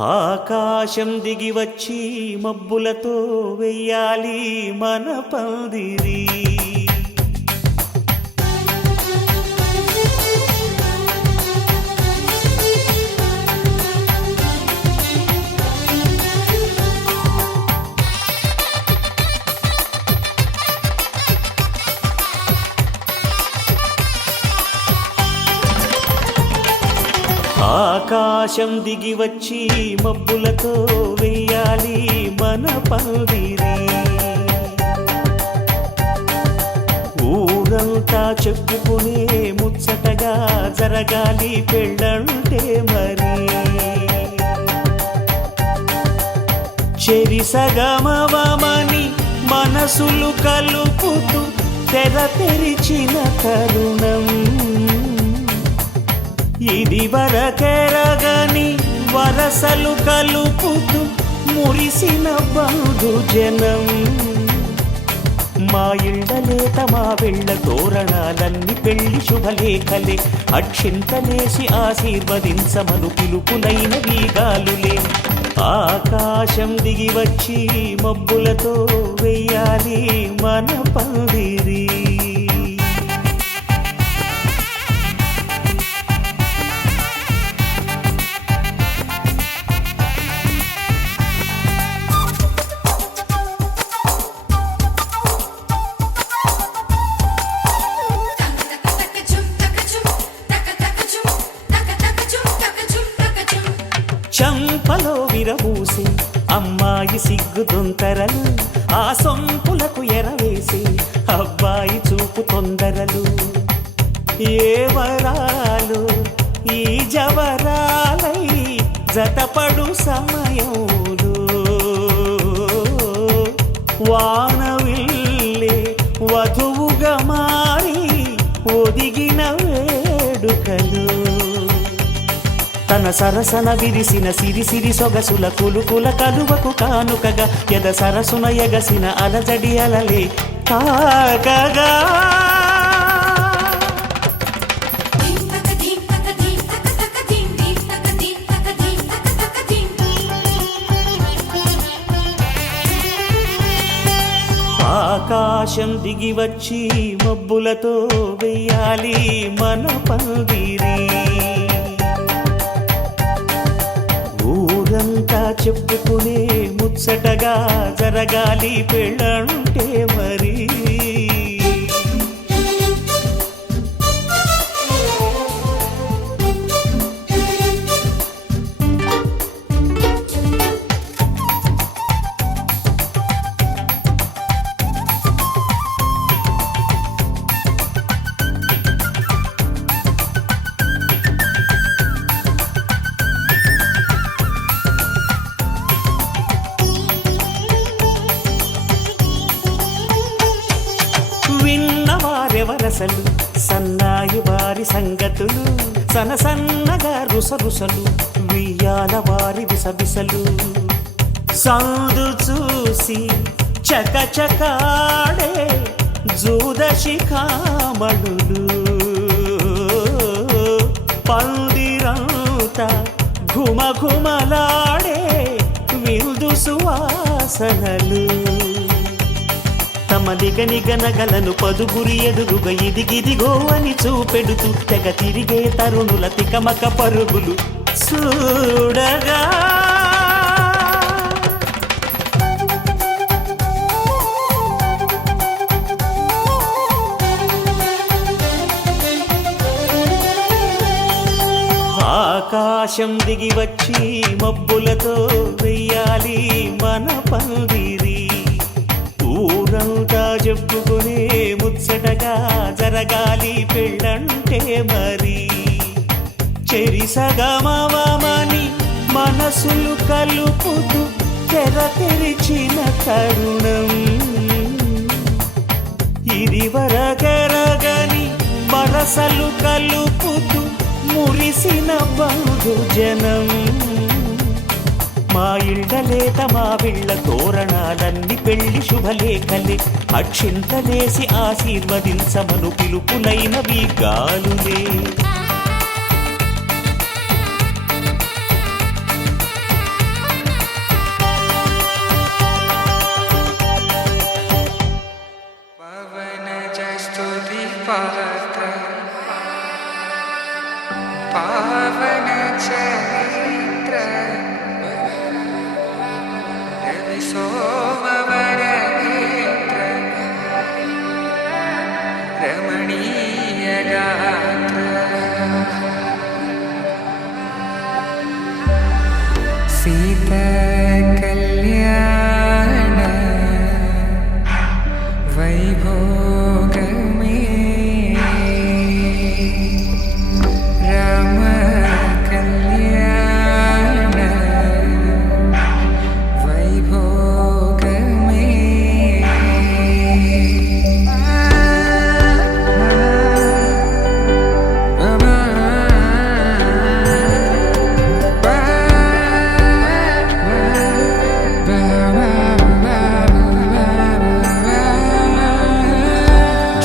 ఆకాశం దిగి వచ్చి మబ్బులతో వెయ్యాలి మన పందిరి. ఆకాశం దిగి వచ్చి మబ్బులతో వెయ్యాలి మన పందిరి. ఊరంతా చెప్పుకునే ముచ్చటగా జరగాలి పెళ్ళంటే మరి. చెరిసగమవమని మనసులు కలుపుతూ తెర తెరిచిన తరుణం ఇది వరకెరగని వరసలు కలుపుతూ మురిసిన బంధుజనం. మా ఇళ్ళలేత మా వెళ్ళ తోరణాలన్నీ పెళ్లి శుభలేఖలే. అక్షింతలేసి ఆశీర్వదించమను పిలుపులైన వీగాలులే. ఆకాశం దిగి వచ్చి మబ్బులతో వెయ్యాలి మన పందిరి. చంపలో విరబూసి అమ్మాయి సిగ్గుదొంతరలు, ఆ సొంపులకు ఎరవేసి అబ్బాయి చూపు తొందరలు. ఏ వరాలు ఈ జవరాలై జతపడు సమయంలో వానవిల్లే వధువుగా మారి ఒదిగిన వేడుకలు. తన సరసన విరిసిన సిరిసిరి సొగసుల కులుకుల కలువకు కానుకగా ఎద సరసున ఎగసిన అలజడి అలలే తాకగా. ఆకాశం దిగి వచ్చి మబ్బులతో వెయ్యాలి మన పందిరి. ఊరంతా చెప్పుకునే ముచ్చటగా జరగాలి పెళ్ళంటే మరి. విన్నవారెవరసలు సన్నాయి వారి సంగతులు, సనసన్నగా రుసరుసలు వియ్యాల వారి విసవిసలు. సందు చూసి చకచకాడే జూదశిఖామణులు, పందిరంతా ఘుమఘుమలాడే విందు సువాసనలు. తమ నిగనిగనగలను పదుగురి ఎదురుగా ఇదిగిదిగో అని చూపెడుతూ తెగ తిరిగే తరుణుల తికమక పరుగులు చూడగా. ఆకాశం దిగి వచ్చి మబ్బులతో వెయ్యాలి మన పందిరి. ఊరంతా చెప్పుకునే ముచ్చటగా జరగాలి పెళ్ళంటే మరి. చెరిసగమవమని మనసులు కలుపుతూ తెర తెరిచిన తరుణం ఇది వరకెరగని వరసలు కలుపుతూ మురిసిన బంధుజనం. మా ఇళ్ళలేత మా వెళ్ళ తోరణాలన్నీ పెళ్లి శుభలేఖలే. అక్షింతలేసి ఆశీర్వదించమను పిలుపులైన వీగాలులే. सीता कल्याण वैभोग में राम कल्याण वैभोग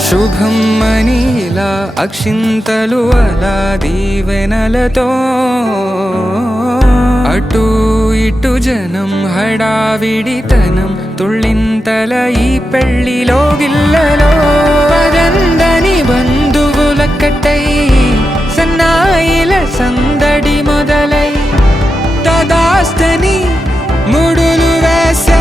శుభం మనీలా అక్షింతలు అలా దీవెనలతో అటు ఇటు జనం హడావిడితనం తుళ్ళింతల ఈ పెళ్లిలో గిల్లలో పదందని బంధువులక్కటై సన్నాయిల సందడి మొదలై తదాస్తని ముడులు వేసే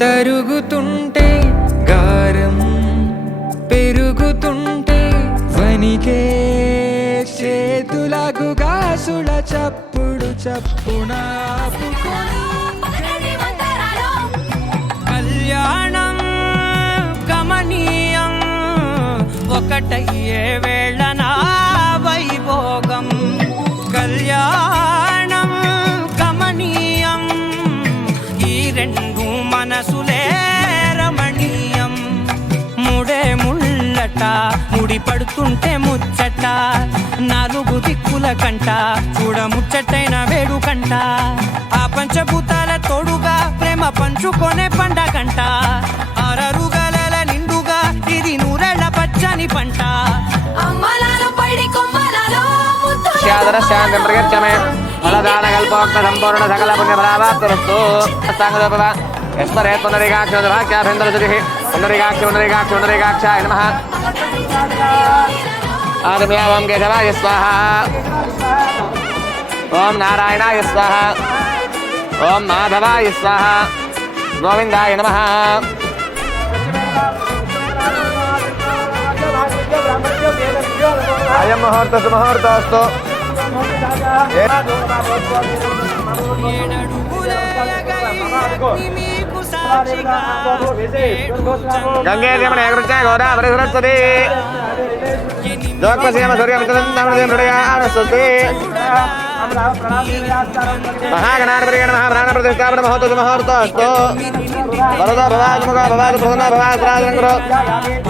తరుగుతుంటే గారం పెరుగుతుంటే వనికే చేతులకు గాసుల చప్పుడు చప్పున కళ్యాణం గమనీయం ఒకటయ్యే వేళ నా వైభోగం కళ్యాణం గమనీయం ఈ రెండు మనసులే రమణీయం ముడే ముళ్ళట ముడి పడుతుంటే ముచ్చట నాలుగు దిక్కుల కంట చూడ ముచ్చటైన వేడుకంట ఆ పంచభూతాల తోడుగా ప్రేమ పంచుకొనే పండగంట ఆరరుగల నిండుగా ఇది నూరెళ్ళ పచ్చని పంట సంపూర్ణ సకల పుణ్యఫలావాప్తిరస్తు యస్మరేత్ పునరికాక్షేంద్రశుద్ధి పునరికాక్షాయ నమః ఆదిమ్య ఓం కేశవాయ స్వాహ ఓం నారాయణాయ స్వాహ ఓం మాధవాయ స్వాహ గోవిందాయ నమః అయం ముహూర్తస్తు గంగే జమనే కృష్ణ గోదావరి సరస్వతి జోక్మసీమ సూర్యమిత్రస్వతి మహాగణాధిపతి నమః ప్రాణ ప్రతిష్టాపన ముహూర్తస్తు వరదో భవాత్ముఖ భవాతు పూర్ణ భవాత్రాజంగ్రో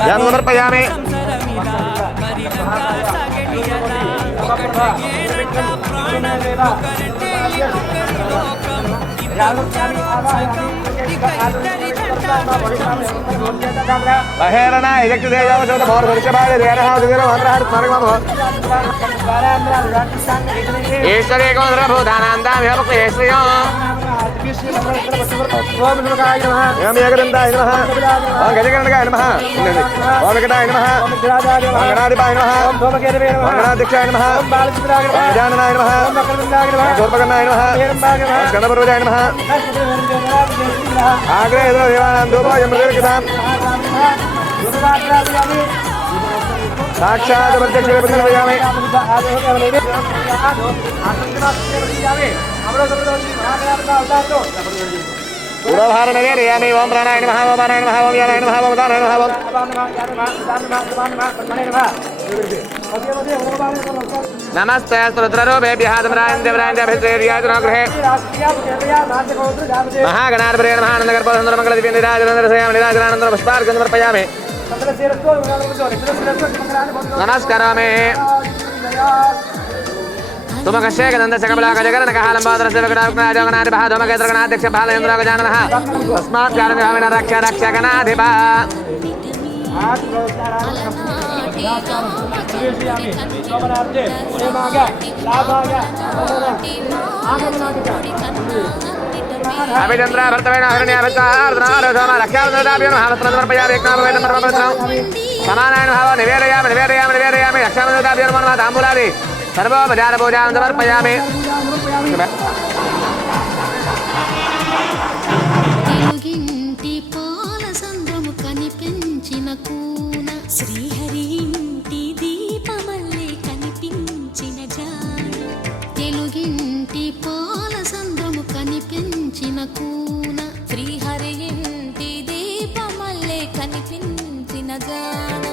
జన్మ సమర్పయామి మహేరణ ఆగ్రే సాక్షాత్ ప్రత్యక్ష పూర్వభారణవేర్యామి ఓం ప్రాణాయ నమః ఓం ప్రాణాయ నమః ఓం యానాయ నమః ఓం దానాయ నమః ఓం నమస్తే స్తోత్రరూపేభ్యః ధర్మరాజేంద్రరాజాభిశ్రేర్యాజనగృహే మహాగణాధిపతయే నమః ఆనందగర్భసుందరమంగళదివ్యందిరాజనందరశయామి నిరాజనానందర పుష్పార్ఘ్యం సమర్పయామి నమస్కరామి तुमकश्येक नन्दशकबलाकजगनकहालम्बादरसेवकडाजगनाधिपः धूमकेत्रगणाध्यक्षभालयन्द्रागजाननः तस्मात् कारणविभावेन रक्ष रक्षगणाधिपः अभिचन्द्र भर्तवेन हरण्याभिचार्दनारसोम रक्षावन्ददाभ्यो महावस्त्रमर्पयामि एकनामवेदं परमपवित्रं समानायन भाव निवेदयामि रक्षावन्ददाभ्यो नमः ताम्बूलादि सर्वोपचारपूजां समर्पयामि తెలుగింటి పాల సంద్రము కనిపించిన కూన శ్రీహరి ఇంటి దీపమల్లే కనిపించిన జాన తెలుగింటి పాల సంద్రము కనిపించిన కూన శ్రీహరి ఇంటి దీపమల్లే కనిపించిన జాన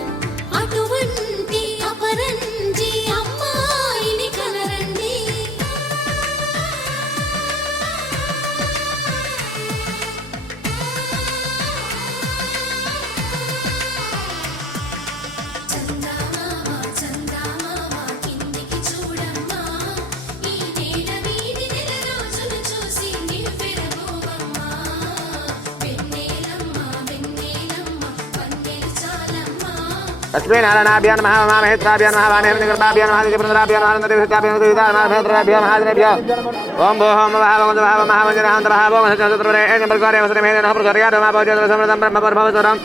అటువంటి అపరంజి అమ్మాయిని కనరండి तस्मै नारायणाभ्यां नमः महामहेत्राभ्यां नमः वाणेन्द्रगर्भाभ्यां नमः दिव्यप्रदाभ्यां नमः नन्ददेवताभ्यां नमः महादेव्यां ओम भोम महाभगवन्त महामंजनहंत महाभोग सचतुर्वरे एजंबरकारे वसने नमः प्रचर्या नमः भोजन समृद्धं ब्रह्म परमवसरं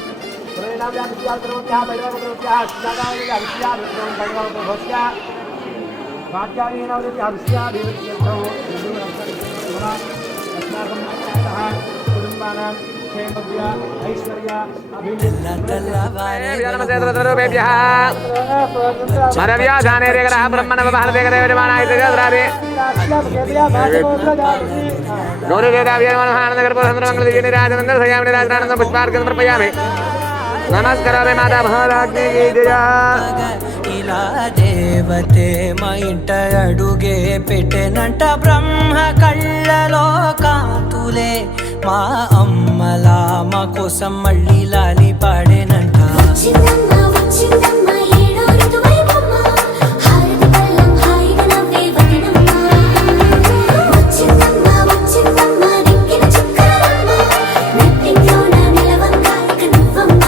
नमस्कारामि माता महाराज्ञी जय ఇలా దేవతే మా ఇంట అడుగే పెట్టెనంట బ్రహ్మ కళ్ళలో కాంతులే మా అమ్మలా మా కోసం మళ్ళీ లాలి పాడేనంట వచ్చిందమ్మ వచ్చిందమ్మ ఏడో ఋతువైవమ్మ హారతి పళ్ళం హాయిగా నవ్వే వదనమ్మ వచ్చిందమ్మ వచ్చిందమ్మ దిక్కిన చుక్కలమ్మ నెట్టింట్లోన నిలవంగా ఇక నువ్వమ్మ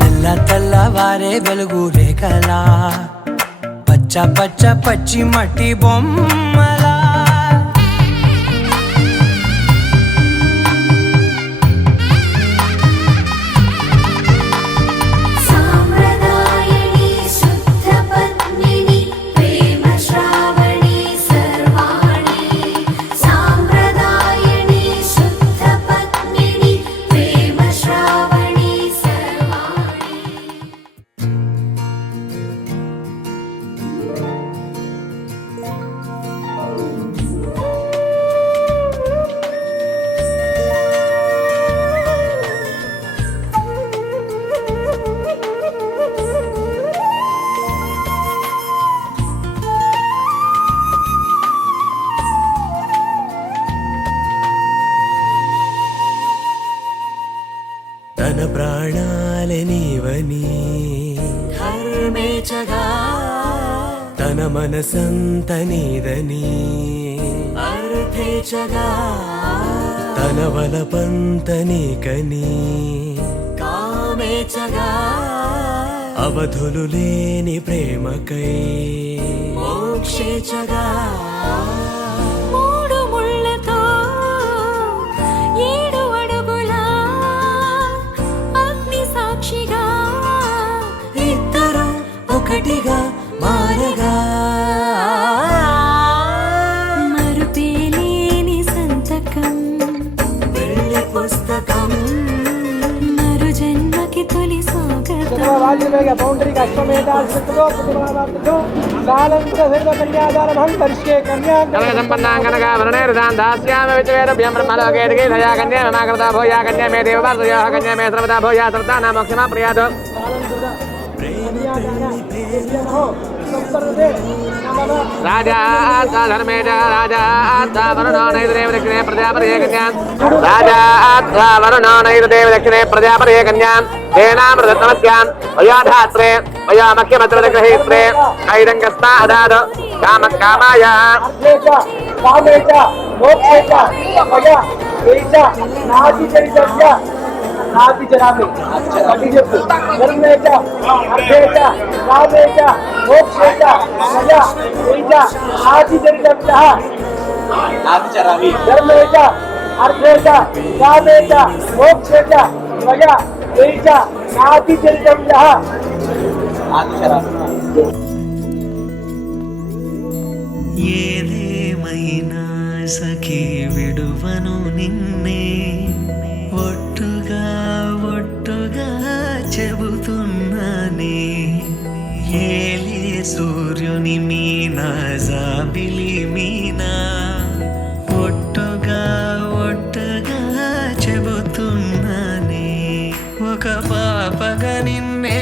తెల్ల తెల్లవారే వెలుగు రేఖలా పచ్చ పచ్చ పచ్చి మట్టి బొమ్మలా సాంప్రదాయని శుద్ధ పద్మిని ప్రేమ శ్రావణి సర్వాణి సాంప్రదాయని శుద్ధ పద్మిని ప్రేమ శ్రావణి సర్వాణి తన ప్రాణాలే నీవని ధర్మేచగా తన మనసంత నీదని అర్థేచగా తన వలపంత నీకని కామేచగా అవధులు లేని ప్రేమకై మోక్షేచగా మూడు ముళ్ళతో ఏడు అడుగుల అగ్ని సాక్షిగా ఇద్దరు ఒకటిగా మారగా మరుపేలేని సంతకం వెళ్ళి పుస్తకం మరు జన్మకి తొలి స్వాగతం बाउंड्री का अश्वमेध कन्या संपन्नांगनका वरुणेरदान दास्यामि विचवेदभ्यं ब्रह्मलोकेदिके दया कन्या ममाकृता भूया कन्या मे देववार्तयो कन्या मे सर्वदा भूया सर्वदा नामोक्षमा प्रियाद राजा आत्मा धर्मेज राजा आत्मा वरुणो नैदेव दक्षिणे प्रजापति कन्या राजा आत्मा वरुणो नैदेव दक्षिणे प्रजापति कन्या तेनामृतमस्यां वयोधात्रे वयोमख्यमत्रग्रहीत्रे कैरङ्गस्ता अदाद कामकामाय అర్థేచ కామేచ మోక్షేచ భయ ఏచ నాది చరితవ్య నాది జరామి అది చెప్పు ధర్మేచ అర్థేచ కామేచ మోక్షేచ భయ ఏచ నాది చరితవ్య ధర్మేచ అర్థేచ కామేచ మోక్షేచ భయ ఏచ నాది చరితవ్య ఏదేమైనా సఖీ విడువను నిన్నే ఒట్టుగా ఒట్టుగా చెబుతున్నానే ఏలే సూర్యుని మీనా జాబిలి మీనా ఒట్టుగా ఒట్టుగా చెబుతున్నానే ఒక పాపగా నిన్నే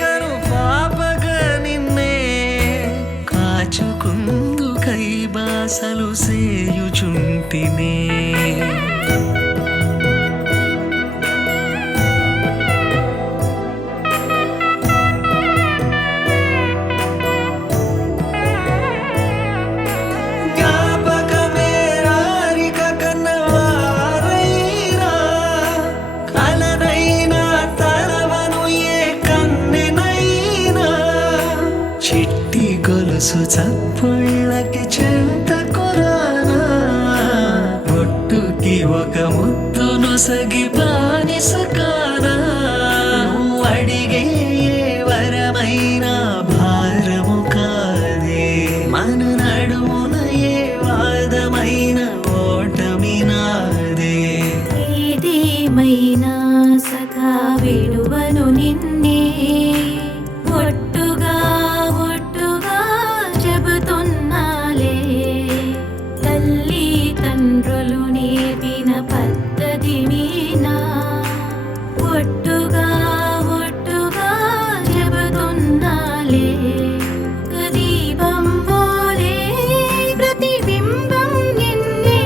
కను పాపగా నిన్నే కాచుకుందుకై బాసలు సేయుచుంటినే జ్ఞాపకమే రారిక కన్నవారైనా కలనైనా తలవను ఏ కన్నెనైనా చిట్టి గొలుసు చప్పుళ్ళకి చెంత కొరానా ఒట్టుకి ఒక ముద్దును సగి బానిసకానా నువ్వు అడిగే ఏ వరమైనా భారము కాదే మన నడుమున ఏ వాదమైన ఓటమి నాదే ఏదేమైనా సఖా విడువను నిన్నే ఒట్టుగా ఒట్టుగా చెబుతున్నాలే తల్లి తండ్రులు నేర్పిన పద్ధతి మీనా ఒట్టుగా ఒట్టుగా చెబుతున్నాలే దీపం పోలే ప్రతిబింబం నిన్నే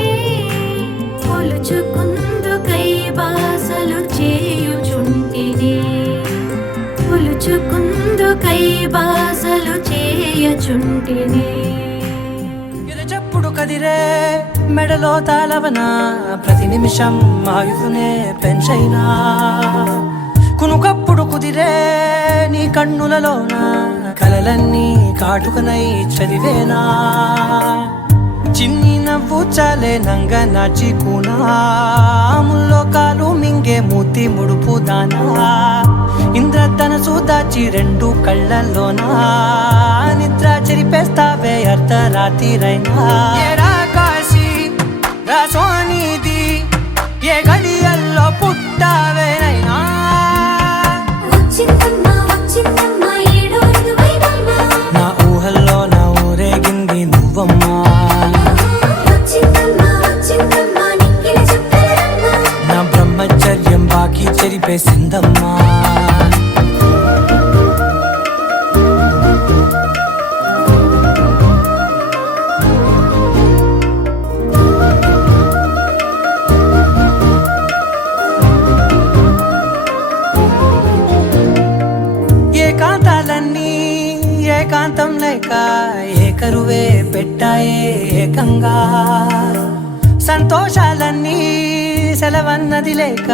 కొలుచుకుందుకై బాసలు చేయుచుంటినే కొలుచుకుందుకై బాసలు చేయుచుంటినే చెప్పుడు కదిరే మెడలో తాళవన ప్రతి నిమిషం ఆయువునే పెంచైనా కునుకప్పుడు కుదిరే నీ కన్నులలోన కలలన్నీ కాటుకనై చదివేనా చిన్ని నవ్వు చాలే నంగ నాచి కూనాముల్లో కాలు మింగే మూతి ముడుపు దానా ఇంద్రధనసు దాచి రెండు కళ్ళల్లోనా నిద్ర చెరిపేస్తావే అర్ధరాత్రిరైనా ఏరా కాశీ రా సోనిది ఏ గడియల్లో పుట్టావేనైనా వచ్చిందమ్మా వచ్చిందమ్మా ఏడో ఋతువైనమ్మా నా ఊహల్లో నా ఊరేగింది నువ్వమ్మా వచ్చిందమ్మా వచ్చిందమ్మా నిక్కిన చుక్కలమ్మా నా బ్రహ్మచర్యం బాకీ చెరిపేసిందమ్మా ఏకాంతాలన్నీ ఏకాంతం లేక ఏకరువే పెట్టాయే ఏకంగా సంతోషాలన్నీ సెలవన్నది లేక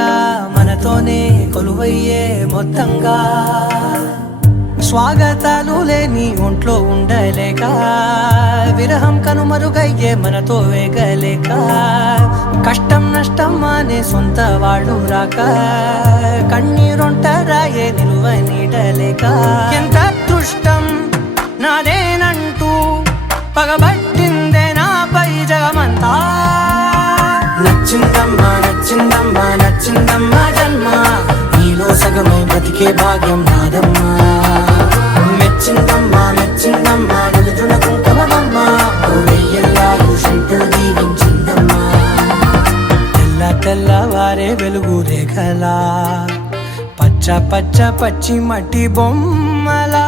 మనతోనే కొలువయ్యే మొత్తంగా స్వాగతాలు లేని ఒంట్లో ఉండలేక విరహం కనుమరుగయ్యే మనతో వేగలేక కష్టం నష్టం అనే సొంత వాళ్ళు రాక కన్నీరొంటరాయే నిలువ నీడలేక ఎంత అదృష్టం నాదేనంటూ పగబట్టిందే నాపై జగమంతా నచ్చిందమ్మా నచ్చిందమ్మా నచ్చిందమ్మా జన్మ నీలో సగమై బ్రతికే భాగ్యం నాదమ్మా మెచ్చిందమ్మా మెచ్చిందమ్మా నిలుచున్న కుంకుమమ్మా వెయ్యల్లాగు శంకరు దీవించిందమ్మా తెల్ల తెల్లవారే వెలుగు రేఖలా పచ్చ పచ్చ పచ్చి మట్టి బొమ్మలా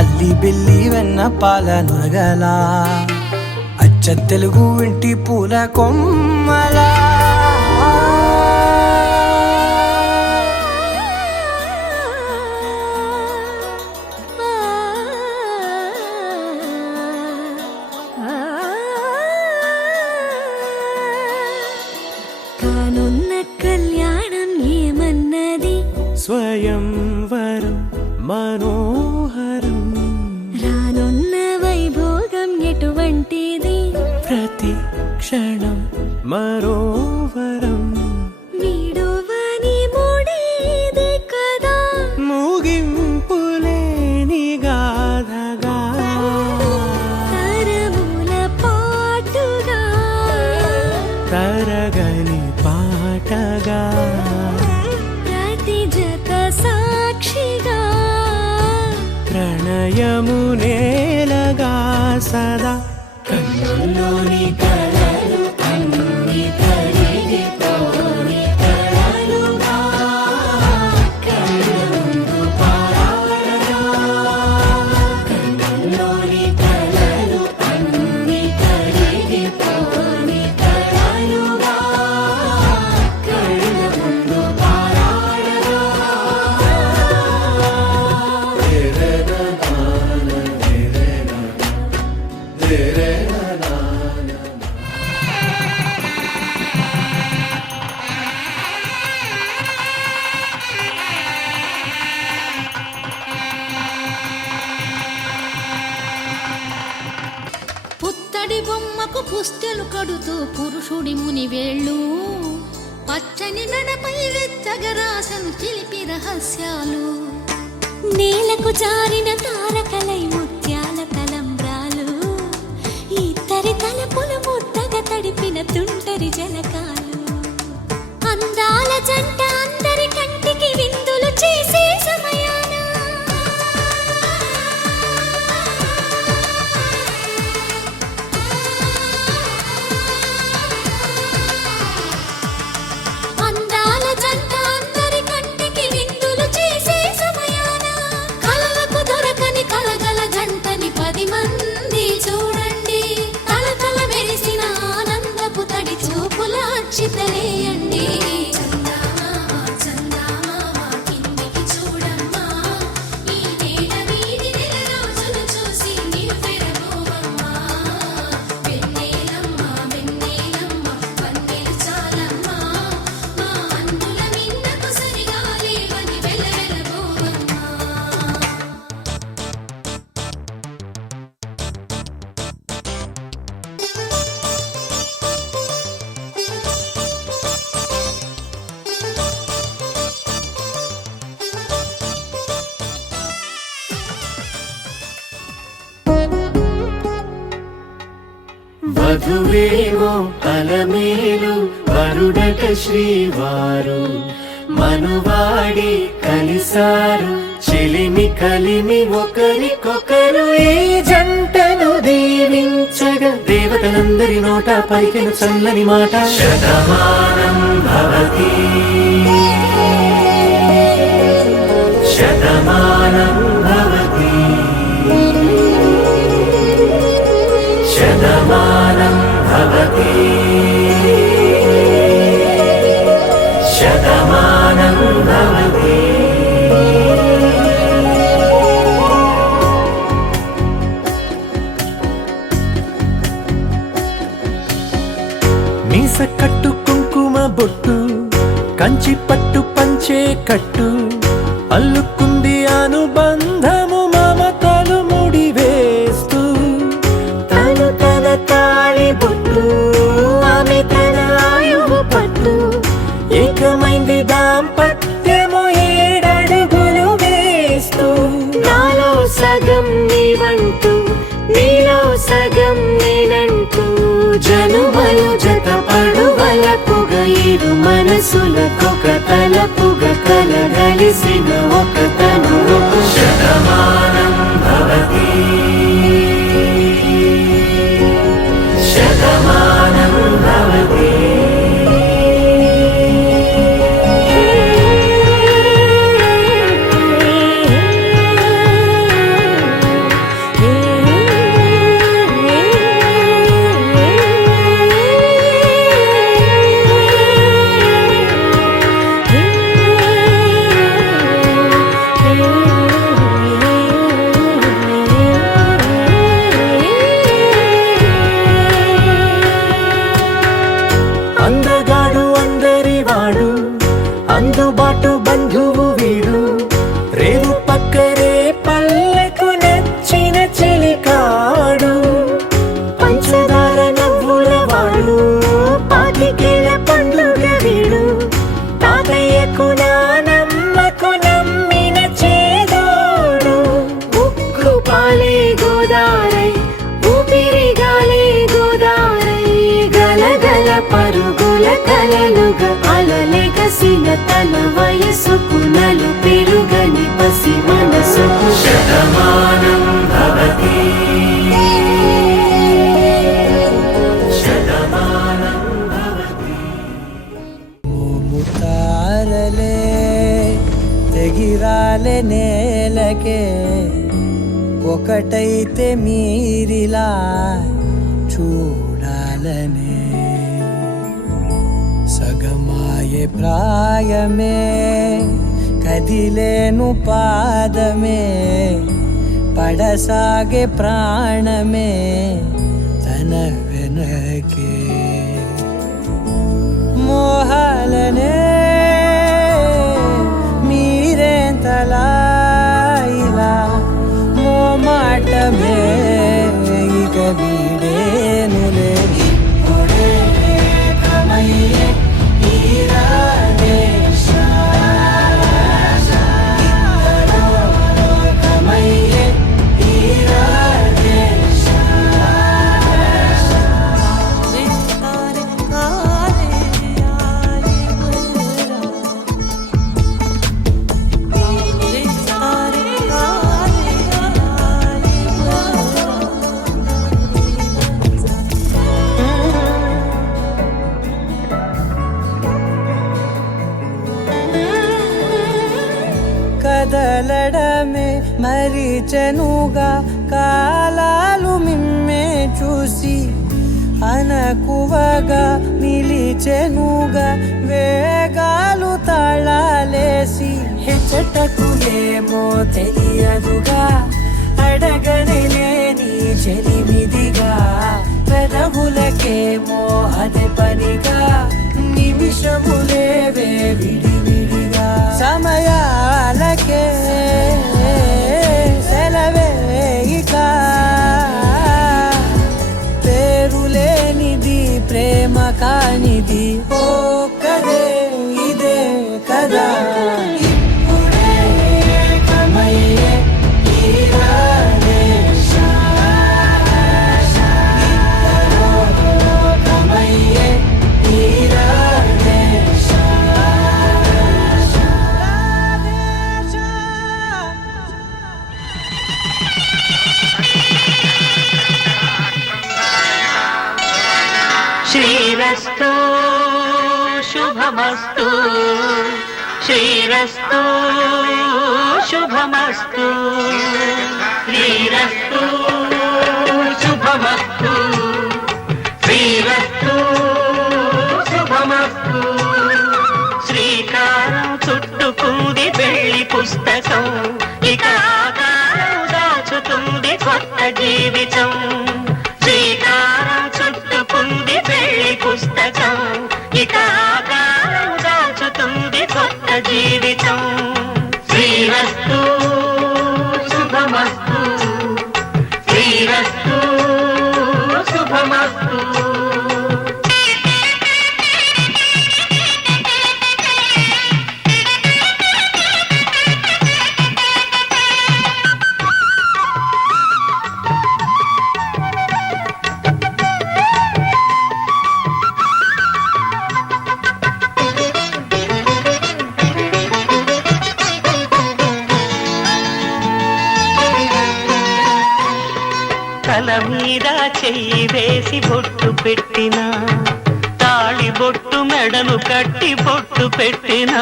అల్లి బిల్లి వెన్న పాల నురగలా అచ్చ తెలుగు ఇంటి పూల కొమ్మలా స్వయంవరం మనోహరం రానున్న వైభోగం ఎటువంటిది ప్రతి క్షణం మరోవరం వీడువని మూడేది కదా ముగింపులేని గాథగా తరముల పాటుగా తరగని పాటగా ప్రతి జత సాక్షిగా ప్రణయము నేలగా సదా కన్నుల్లోని కలలు అన్ని కరిగిపోని కలలుగా కళ్ళముందు పారాడగా కన్నుల్లోని కలలు అన్ని కరిగిపోని కలలుగా కళ్ళముందు పారాడగా పుత్తడి బొమ్మకు పుస్తెలు కడుతూ పురుషుడి ముని వేళ్ళు పచ్చని నడపై వెచ్చగరాసను చిలిపి రహస్యాలు నేలకు జారిన తారకలై ముత్యాల తలంబ్రాలు ఇద్దరి తలపులు ముద్దగా తడిపిన తుంటరి జలకాలు అందాల జంట అందరి కంటికి విందులు చేసే సమయాన అందాల జంట అందరి కంటికి విందులు చేసే సమయాన కలలకు దొరకని కలగల జంటని 10 మంది చూడండి తలతల మెరిసిన ఆనందపు తడి చూపుల అచ్చితలేయండి చందమామ చందమామ కిందికి చూడమ్మా ఈ నేల వీధి నెల రోజులు చూసి నివ్వెరబోవమ్మా వెన్నెలమ్మ వెన్నెలమ్మ వన్నెలు చాలమ్మా మా అన్నుల మిన్నకు సరిగా లేవని వెలవెలబోవమ్మా వధువేవో అలమేలు వరుడట శ్రీవారు మనువాడి కలిసారు చెలిమి కలిమి ఒకరికొకరు ఈ జంటను దీవించగా దేవతలందరి నోట పలికిన చల్లని మాట శతమానం భవతి శతమానం భవతి శతమానం భవతి శతమానం భవతి మీస కట్టు కుంకుమ బొట్టు కంచి పట్టు పంచే కట్టు అల్లుకుంది అనుబంధము మమతలు ముడి వేస్తూ తను తన తాళి బొట్టు ఆమె తన ఆయువు పట్టు ఏకమైంది దాంపత్యము 7 అడుగులు వేస్తూ నాలో సగం నీవంటూ నీలో సగం నేనంటూ జనుమలు జతపడువలపుగా ఇరు మనసులకొక తలపుగా కలగలిసిన ఒక తను శతమానం భవతి శతమానం భవతి పరుగుల కలలుగా అలలెగసిన తన వయసుకు నలు పెరుగని పసి మనసుకు శతమానం భవతి ముతారలే తెగిరాలే నేలకే ఒకటైతే మీరిలా చూడాలనే సగమాయే ప్రాయమే కదిలేను పాదమే పడసాగే ప్రాణమే తన వెనకే మోహాలనే మీరేంతలా ఇలా మోమాటమే ఇక వీడేనులే ఇప్పుడే ఏకమయ్యే ఈ రాధేశ ఇద్దరో లోకమయ్యే ఈ రాధేశ కదలడమే మరిచెనుగా కాలాలు మిమ్మే చూసి అనకువగా నిలిచెనుగా వేగాలు తాళాలేసి హెచ్చటకు ఏమో తెలియదుగా అడగని లేని చెలిమిదిగా పెదవులకేమో అదే పనిగా నిమిషములేవే విడివిడిగా సమయాలకే సెలవే ఇక పేరులేనిది ప్రేమ కానిది ఓ కదే ఇదే కదా ఇప్పుడే ఏకమయ్యే ఈ రాధేశ ఇద్దరో లోకమయ్యే ఈ రాధేశ శ్రీరస్తు శుభమస్తు శ్రీరస్తు శుభమస్తు శ్రీరస్తు శుభమస్తు శ్రీరస్తు శుభమస్తు శ్రీకారం చుట్టుకుంది పెళ్లి పుస్తకం ఇక ఆకారం దాచుతుంది కొత్త జీవితం శ్రీకారం చుట్టుకుంది పెళ్లి పుస్తకం ఇక ఆకారం దాచుతుంది కొత్త జీవితం శ్రీరస్తు శుభమస్తు శ్రీరస్తు శుభమస్తు తల మీద చెయ్యి వేసి బొట్టు పెట్టినా తాళి బొట్టు మెడను కట్టి బొట్టు పెట్టినా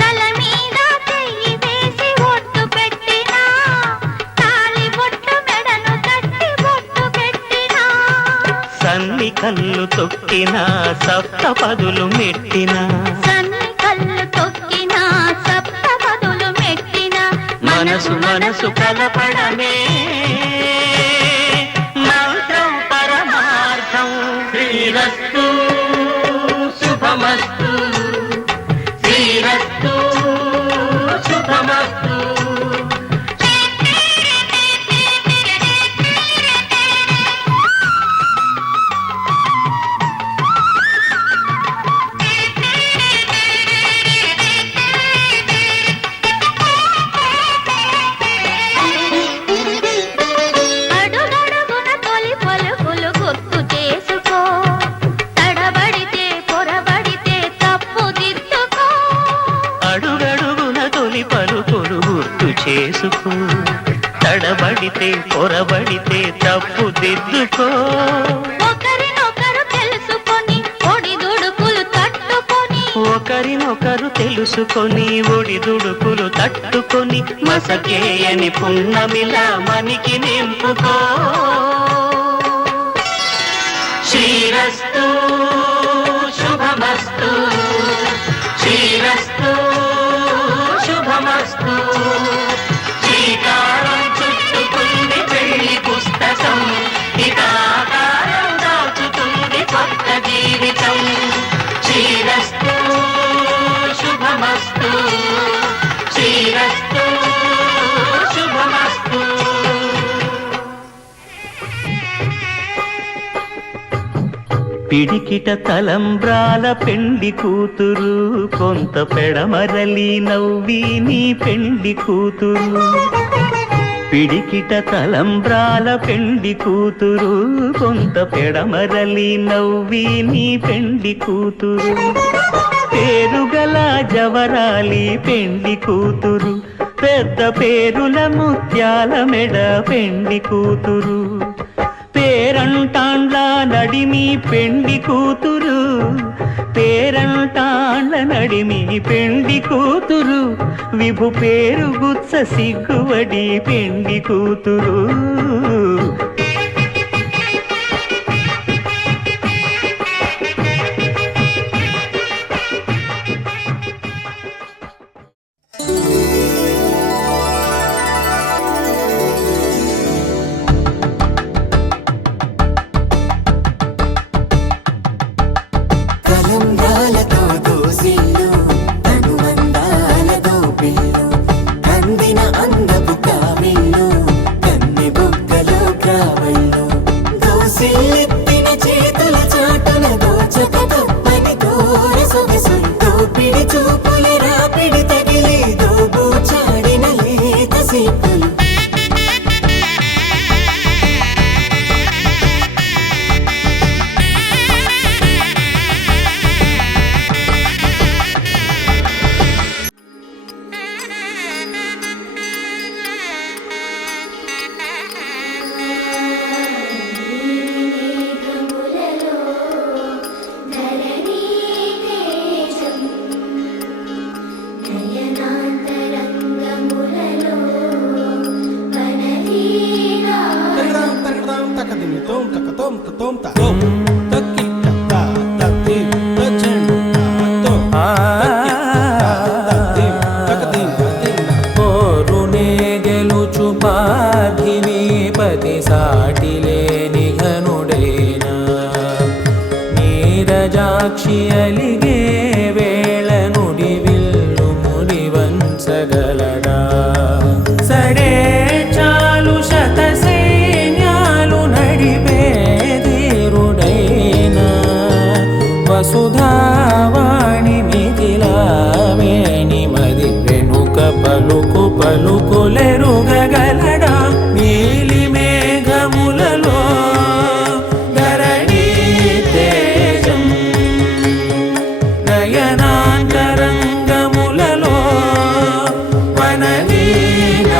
తల మీద చెయ్యి వేసి ఒట్టు పెట్టినా తాళి బొట్టు మెడను కట్టి బొట్టు పెట్టినా సన్ని కళ్ళు తొక్కినా సప్త పదులు మెట్టినా సన్ని కళ్ళు తొక్కినా సప్త పదులు మెట్టినా మనసు మనసు కలపడమే మంత్రం పరమార్థం శ్రీరస్తు శుభమస్తు శ్రీరస్తు శుభమస్తు అడుగడుగున తొలి పలుకులు గుర్తు చేసుకో తడబ తీర్చుకో, తడబడితే పొరబడితే తప్పు దిద్దుకో. ఒకరినొకరు తెలుసుకొని ఒడిదుడుకులు తట్టుకొని, ఒకరినొకరు తెలుసుకొని ఒడిదుడుకులు తట్టుకొని, మసకేయని పున్నమిలా మనికి నింపుకో. శ్రీరస్తు శుభమస్తు, శ్రీరస్తు శుభమస్తు. శ్రీకారం చుట్టుకుంది పెళ్లి పుస్తకం, ఇకాకారం దాచుతుంది కొత్త జీవితం. శ్రీరస్తు శుభమస్తు, శ్రీరస్తు శుభమస్తు. పిడికిట తలంబ్రాల పెండి కూతురు, కొంత పెడమరలి నవ్వి నీ పెండి కూతురు. పిడికిట తలంబ్రాల పెండి కూతురు, కొంత పెడమరలి నవ్వి నీ పెండి కూతురు. పేరుగల జవరాలి పెండి కూతురు, పెద్ద పేరుల ముత్యాల మెడ పెండి కూతురు. పేరంటాండ్ల నడిమి పెండి కూతురు, పేరంటాండ్ల నడిమి పెండి కూతురు. విభు పేరు గుత్స సిగ్గువడి పెండి కూతురు. తలంబ్రాలతో దోసిల్లు, అనుబంధాలతో పిల్లు, అందిన అందపు కావిల్లు, కన్నె బుగ్గలో గ్రావళ్ళు. దోసిల్లెత్తిన చేతుల చాటున దోచక తప్పని దూర సొగసులు, దోపిడి చూపుల రాపిడి తగిలి దోబూచాడిన లేత సీపులు. నీరజాక్షి అలిగే వేళ నుడి విల్లు ముడి వంచగలడా. సడే చాలు శత సైన్యాలు నడిపే ధీరుడైనా, వసుధావాణి మిథిలావేణి మది వెనుక పలుకు పలుకులెరుగగలడా. నీలి మేఘములలో ధరణి తేజం, నయనాంతరంగములలో వననీనాదం.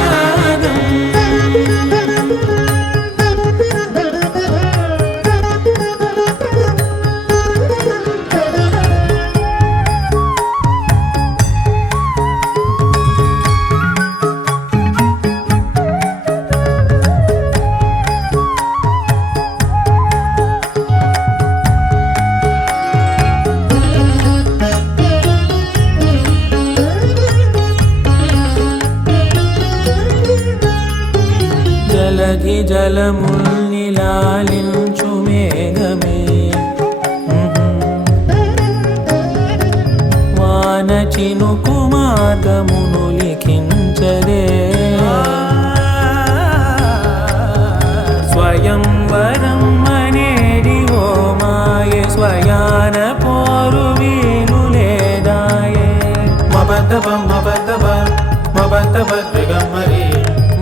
జలధి జలముల్నిలాలించు మేఘమే, వాన చినుకు మార్గమును లిఖించదే. స్వయంవరం అనేది ఓ మాయే, స్వయాన పోరు వీలు లేదాయే. మబద్దబం మబద్దబ మబద్దబ దిగమ్మరి,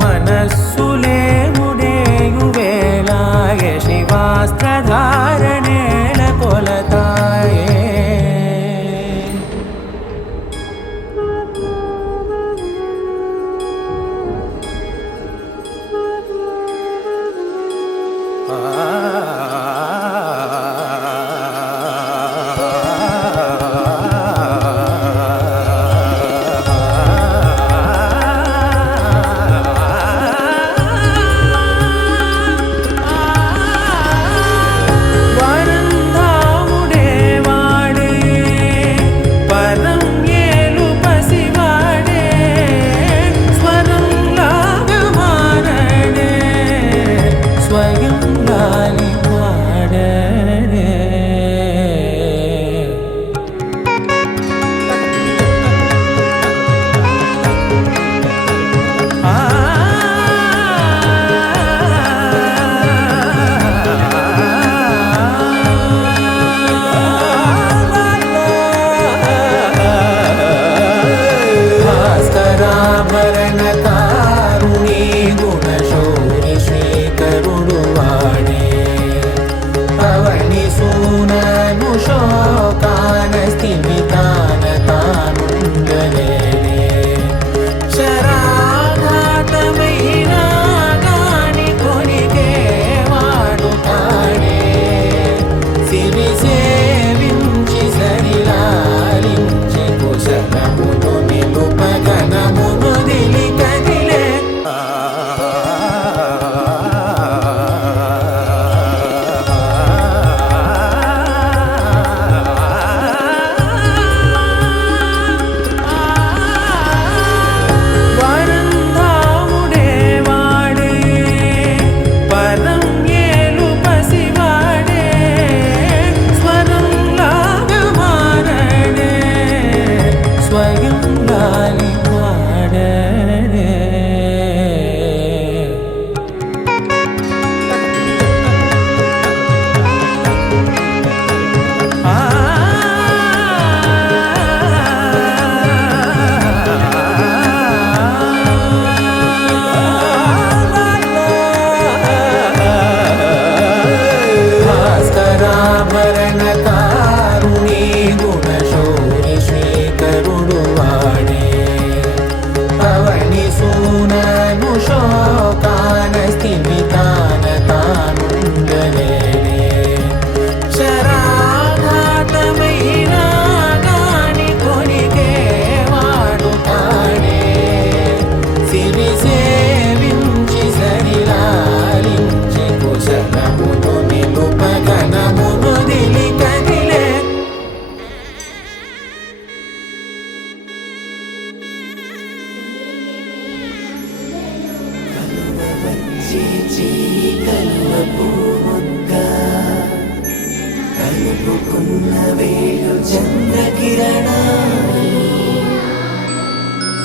మనస్సులే ముడేయు వేళాయే. శివాస్త్రధారణేల కొలతాయే.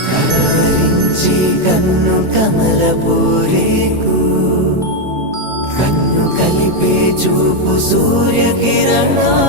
కలవరించి కన్ను కమలపూరేకు కన్ను కలిపే చూపు సూర్యకిరణాలు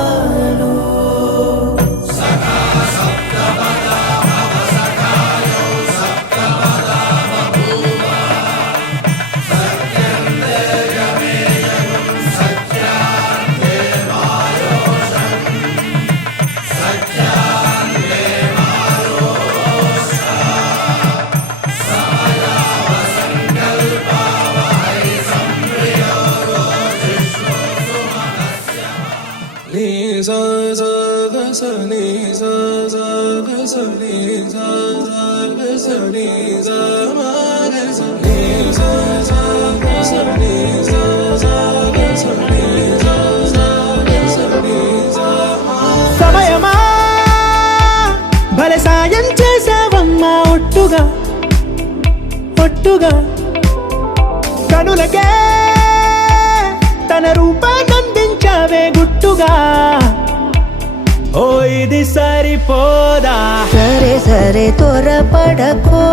సమయమా భలే సాయం చేసావమ్మా ఒట్టుగా ఒట్టుగా కనులకే తన రూపాన్నందించావే గుట్టుగా ఓ ఇది సరిపోదా సరే సరే త్వరపడకో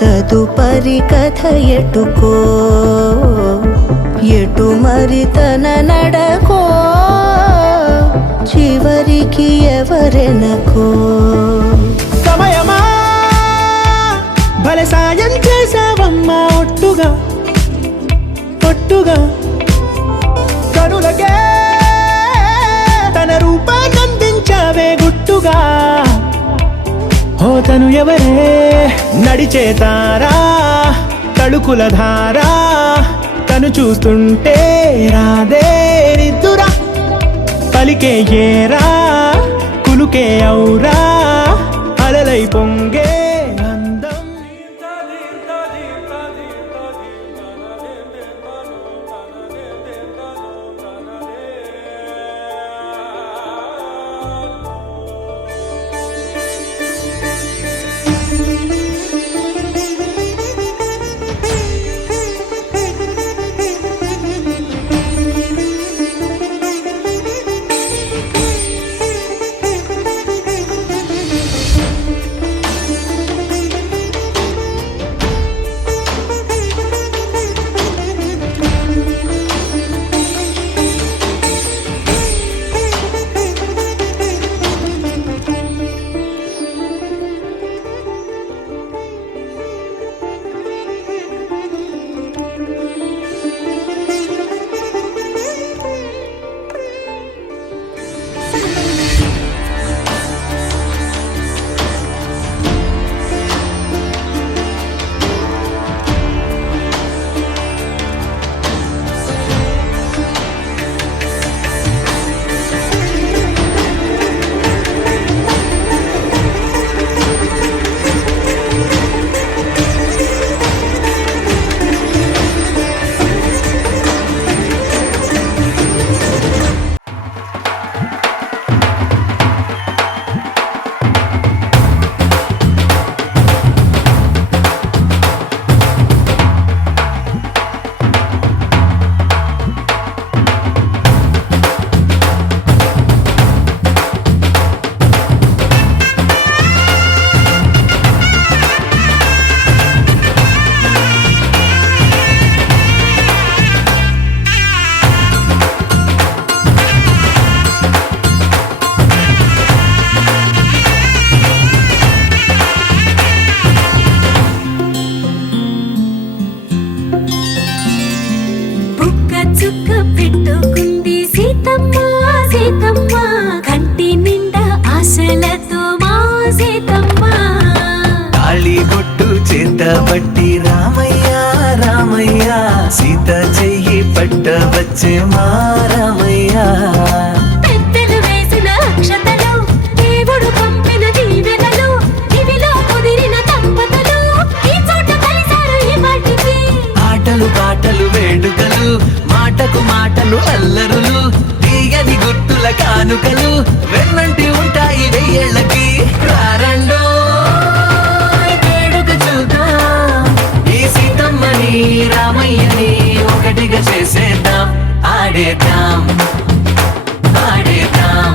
తదుపరి కథ ఎటుకో ఎటు మరి తన నడకో చివరికి ఎవరెనకో సమయమా భలే సాయం చేసావమ్మా ఒట్టుగా ఒట్టుగా కనులకే తన రూపాన్నందించావే గుట్టుగా ఓ తను ఎవరే నడిచే తారా తళుకుల ధారా తను చూస్తుంటే రాదే నిద్దురా పలికే ఏరా కులుకే ఔరా అలలై పొంగే అందం పట్టి రామయ్య రామయ్య సీత చెయ్యి పట్ట వచ్చే మా రామయ్య పెద్దలు వేసిన అక్షతలు దేవుడు పంపిన దీవెనలు ఇవిలో కుదిరిన దంపతులు ఈ చోట కలిసారు ఈ వాటికి ఆటలు పాటలు వేడుకలు మాటకు మాటలు అల్లరులు తీయని గుర్తుల కానుకలు వెన్నంటి ఉంటాయి వెయ్యేళ్ళకి రారండో రామయ్యని ఒకటిగా చేసేద్దాం ఆడేద్దాం ఆడేద్దాం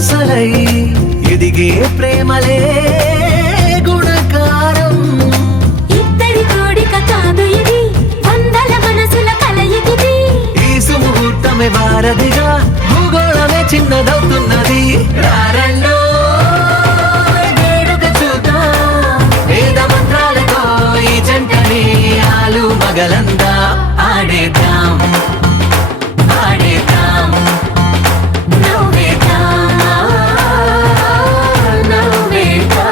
శ్వాసలై ఎదిగే ప్రేమలే గుణకారం. ఇద్దరి కోడిక కాదు ఇది, వందల మనసుల కలయికిది. ఈ సుముహూర్తమే వారధిగా భూగోళమే చిన్నదవుతున్నది. రారండో వేడుక చూద్దాం, వేద మంత్రాలతో ఈ జంటని ఆలు మగలందా ఆడేద్దాం ఆడేద్దాం నవ్వేద్దాం, నవ్వేద్దాం.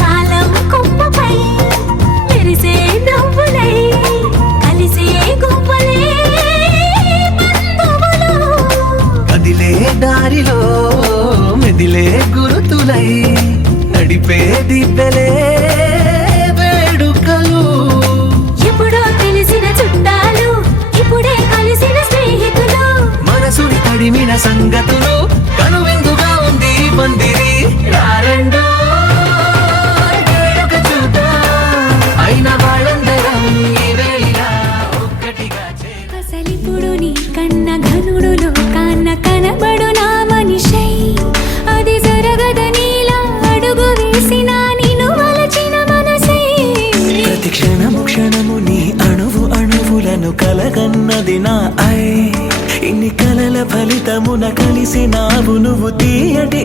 కాలం కొమ్మపై మెరిసే నవ్వులై కలిసే గువ్వలే బంధువులు. కదిలే దారిలో మెదిలే గురుతులై నడిపే దివ్యలే వేడుకలు. ఎప్పుడో తెలిసిన చుట్టాలు, ఇప్పుడే కలిసిన స్నేహితులు. మనసుని తడిమిన సంగతులు కనువిందుగా ఉంది ఈ పందిరి. రారండో వేడుక చూద్దాం, అయిన వాళ్ళందరం ఈ వేళ ఒక్కటిగా చేద్దాం. అసలిప్పుడు నీ కన్న ఘనుడులో కాన్న కనబడు నా మనిషై, అది జరగదనిలా అడుగు వేసిన నిన్ను వలచిన మనసై. ప్రతి క్షణము క్షణము నీ అణువు అణువులను కలగన్నది నా ఐ. ఇన్ని కలల ఫలితమున కలిసినావు నువ్వు తీయటి